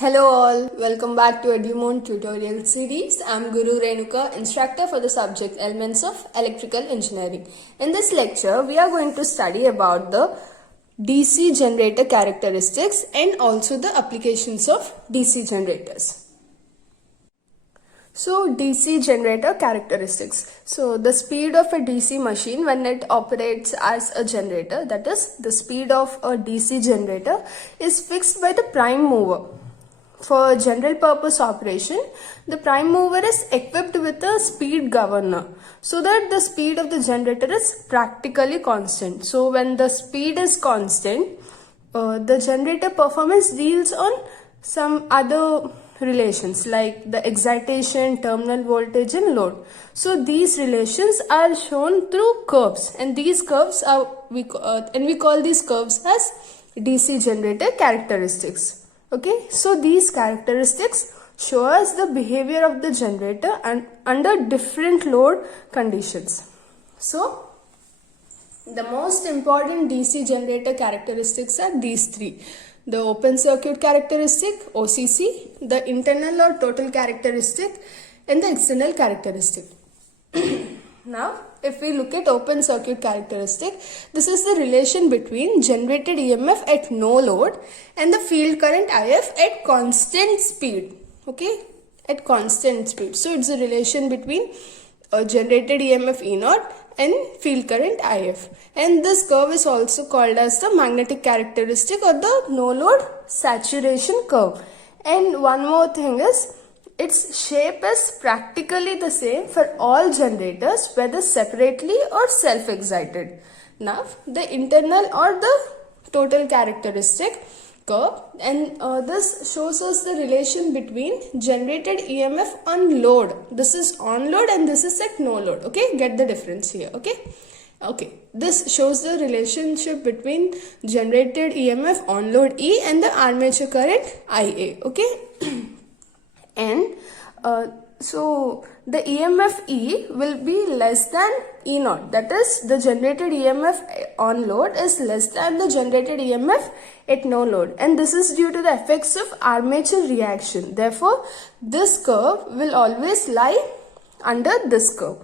Hello all, welcome back to Edumon tutorial series. I'm Guru Renuka, instructor for the subject Elements of Electrical Engineering. In this lecture, we are going to study about the DC generator characteristics and also the applications of DC generators. So DC generator characteristics. So the speed of a DC machine when it operates as a generator, that is the speed of a DC generator is fixed by the prime mover. For general purpose operation, the prime mover is equipped with a speed governor so that the speed of the generator is practically constant. So when the speed is constant, the generator performance deals on some other relations like the excitation, terminal voltage and load. So these relations are shown through curves, and these curves are we call these curves as DC generator characteristics. Okay, so these characteristics show us the behavior of the generator and under different load conditions. So the most important DC generator characteristics are these three: the open circuit characteristic, OCC, the internal or total characteristic, and the external characteristic. Now, if we look at open circuit characteristic, this is the relation between generated EMF at no load and the field current IF at constant speed. Okay, at constant speed. So it's a relation between generated EMF E0 and field current IF. And this curve is also called as the magnetic characteristic or the no load saturation curve. And one more thing is, its shape is practically the same for all generators, whether separately or self-excited. Now, the internal or the total characteristic curve, and this shows us the relation between generated EMF on load. This is on load and this is at no load. Okay, get the difference here. Okay, this shows the relationship between generated EMF on load E and the armature current IA. Okay. And so the EMF E will be less than E0, that is the generated EMF on load is less than the generated EMF at no load, and this is due to the effects of armature reaction. Therefore, this curve will always lie under this curve,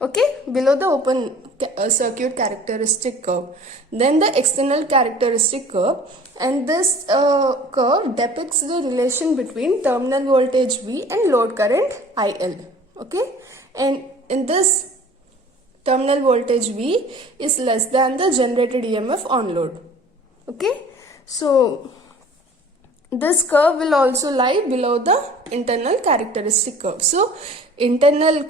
okay, below the open circuit characteristic curve. Then the external characteristic curve, and this curve depicts the relation between terminal voltage V and load current IL. Okay, and in this, terminal voltage V is less than the generated EMF on load. Okay, so this curve will also lie below the internal characteristic curve. So internal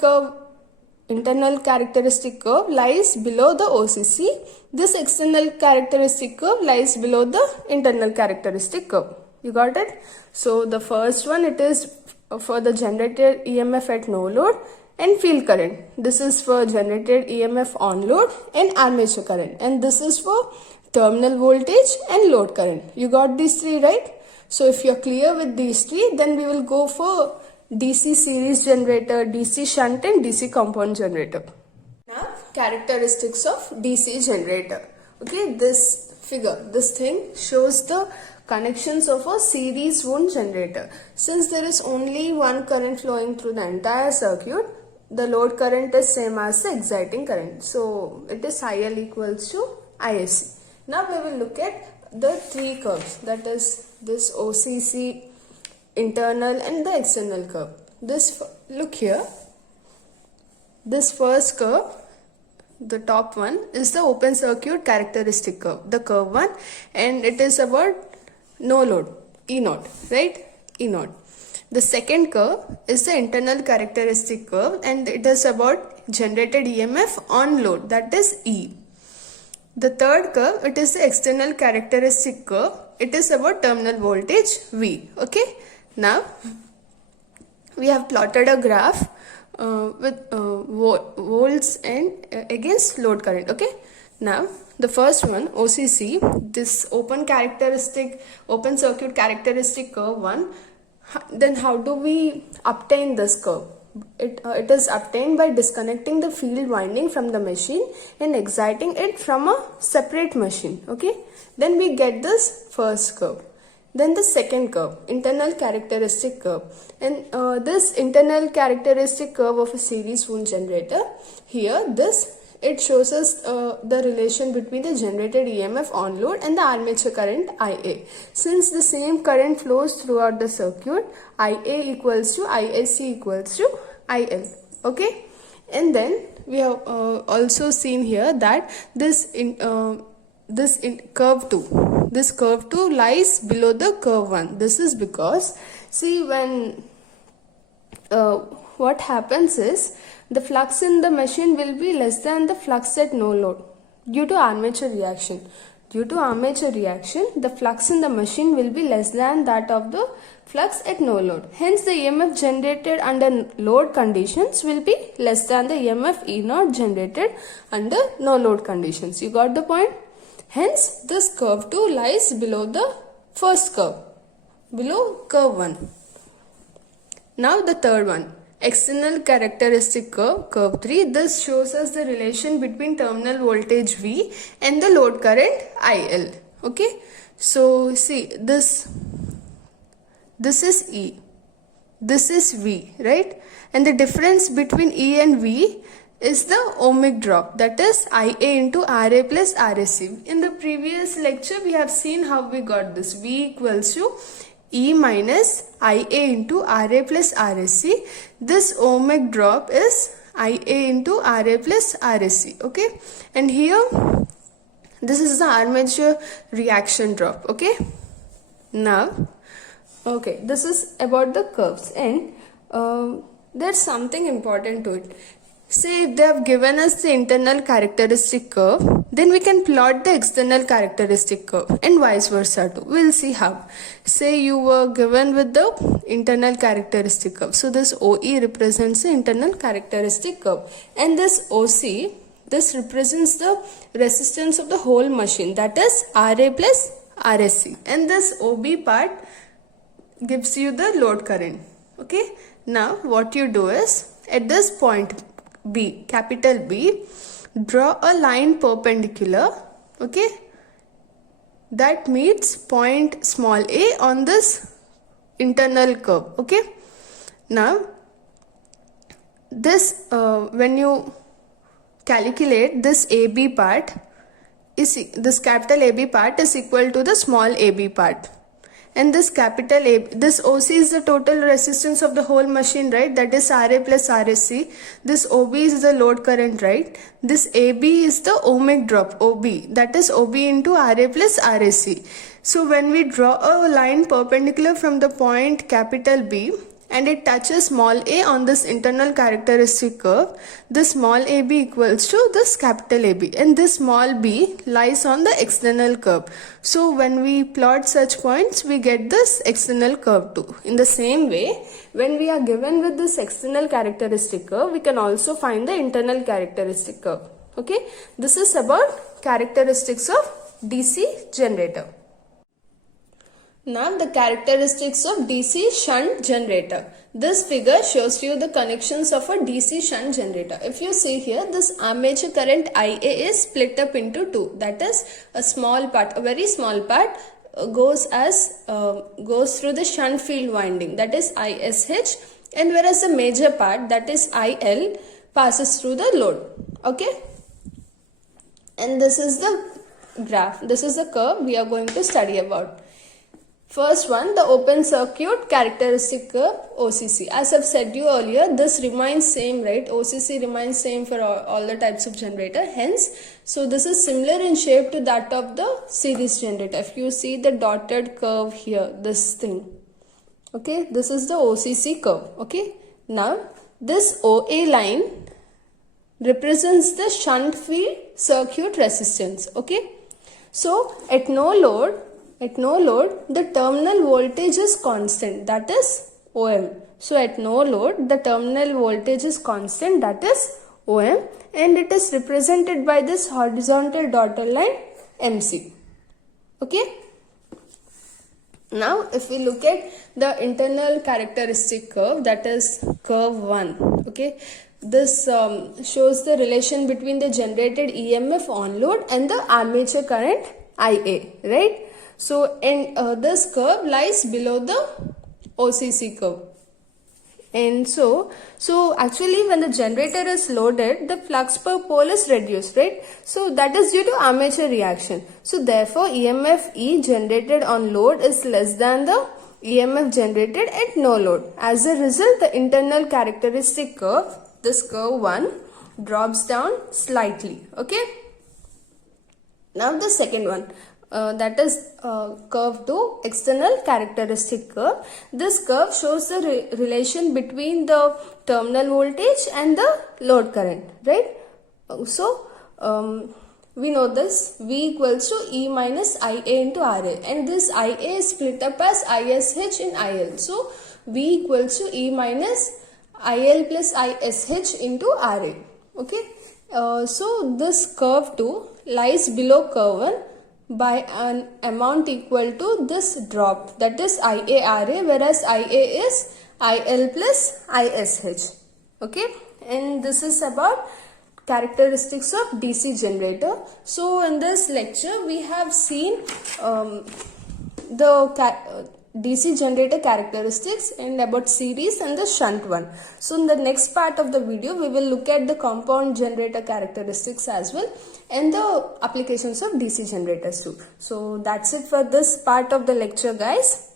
characteristic curve lies below the OCC. This external characteristic curve lies below the internal characteristic curve. You got it? So the first one, it is for the generated EMF at no load and field current. This is for generated EMF on load and armature current. And this is for terminal voltage and load current. You got these three, right? So if you're clear with these three, then we will go for DC series generator, DC shunt and DC compound generator. Now, characteristics of DC generator. Okay, this figure, this thing shows the connections of a series wound generator. Since there is only one current flowing through the entire circuit, the load current is same as the exciting current. So it is IL equals to ISC. Now we will look at the three curves, that is this OCC, internal and the external curve. This, look here, this first curve, the top one, is the open circuit characteristic curve, the curve one, and it is about no load, E0, right? E0. The second curve is the internal characteristic curve, and it is about generated EMF on load, that is E. The third curve, it is the external characteristic curve, it is about terminal voltage V. Okay, now we have plotted a graph with volts and against load current. Okay, now the first one, OCC, this open circuit characteristic curve one, then how do we obtain this curve? It is obtained by disconnecting the field winding from the machine and exciting it from a separate machine. Okay, then we get this first curve. Then the second curve, internal characteristic curve. And this internal characteristic curve of a series wound generator, here it shows us the relation between the generated EMF on load and the armature current IA. Since the same current flows throughout the circuit, IA equals to ISC equals to IL. Okay. And then we have also seen here that curve 2 lies below the curve 1. This is because, see, when what happens is the flux in the machine will be less than the flux at no load due to armature reaction. Due to armature reaction, the flux in the machine will be less than that of the flux at no load. Hence, the EMF generated under load conditions will be less than the EMF E0 generated under no load conditions. You got the point? Hence, this curve 2 lies below the first curve, below curve 1. Now the third one, external characteristic curve, curve 3. This shows us the relation between terminal voltage V and the load current IL. Okay. So, see, this is E, this is V, right? And the difference between E and V is the ohmic drop, that is IA into RA plus RSC. In the previous lecture, we have seen how we got this. V equals to E minus IA into RA plus RSC. This ohmic drop is IA into RA plus RSC. Okay. And here, this is the armature reaction drop. Okay. Now, okay, this is about the curves, and there's something important to it. Say if they have given us the internal characteristic curve, then we can plot the external characteristic curve and vice versa too. We'll see how. Say you were given with the internal characteristic curve. So this OE represents the internal characteristic curve, and this OC, this represents the resistance of the whole machine, that is RA plus RSC, and this OB part gives you the load current. Okay. Now what you do is, at this point B, capital B, draw a line perpendicular, okay, that meets point small a on this internal curve. Okay. Now this when you calculate this AB part, this capital AB part is equal to the small AB part. And this capital A, this OC is the total resistance of the whole machine, right? That is RA plus RSC. This OB is the load current, right? This AB is the ohmic drop, OB. That is OB into RA plus RSC. So when we draw a line perpendicular from the point capital B, and it touches small a on this internal characteristic curve, this small AB equals to this capital AB, and this small b lies on the external curve. So when we plot such points, we get this external curve too. In the same way, when we are given with this external characteristic curve, we can also find the internal characteristic curve. Okay, this is about characteristics of DC generator. Now the characteristics of DC shunt generator. This figure shows you the connections of a DC shunt generator. If you see here, this armature current IA is split up into two. That is, a small part, a very small part goes through the shunt field winding, that is ISH, and whereas the major part, that is IL, passes through the load. Okay, and this is the graph, this is the curve we are going to study about. First one, the open circuit characteristic curve, OCC. As I've said you earlier, this remains same, right? OCC remains same for all the types of generator. Hence, so this is similar in shape to that of the series generator. If you see the dotted curve here, this thing, okay, this is the OCC curve. Okay, now this OA line represents the shunt field circuit resistance. Okay, so at no load, the terminal voltage is constant, that is OM. So at no load, the terminal voltage is constant, that is OM, and it is represented by this horizontal dotted line MC. Okay. Now if we look at the internal characteristic curve, that is curve 1. Okay. This shows the relation between the generated EMF on load and the armature current IA, right? So, and this curve lies below the OCC curve. And so actually when the generator is loaded, the flux per pole is reduced, right? So that is due to armature reaction. So therefore EMF E generated on load is less than the EMF generated at no load. As a result, the internal characteristic curve, this curve 1, drops down slightly. Okay. Now the second one, that is curve 2, external characteristic curve. This curve shows the relation between the terminal voltage and the load current, right? So we know this, V equals to E minus IA into RA, and this IA is split up as ISH in IL. So V equals to E minus IL plus ISH into RA. Okay. So this curve 2 lies below curve 1 by an amount equal to this drop, that is IARA, whereas IA is IL plus ISH. Okay, and this is about characteristics of DC generator. So in this lecture we have seen the DC generator characteristics and about series and the shunt one. So in the next part of the video we will look at the compound generator characteristics as well and the applications of DC generators too. So that's it for this part of the lecture, guys.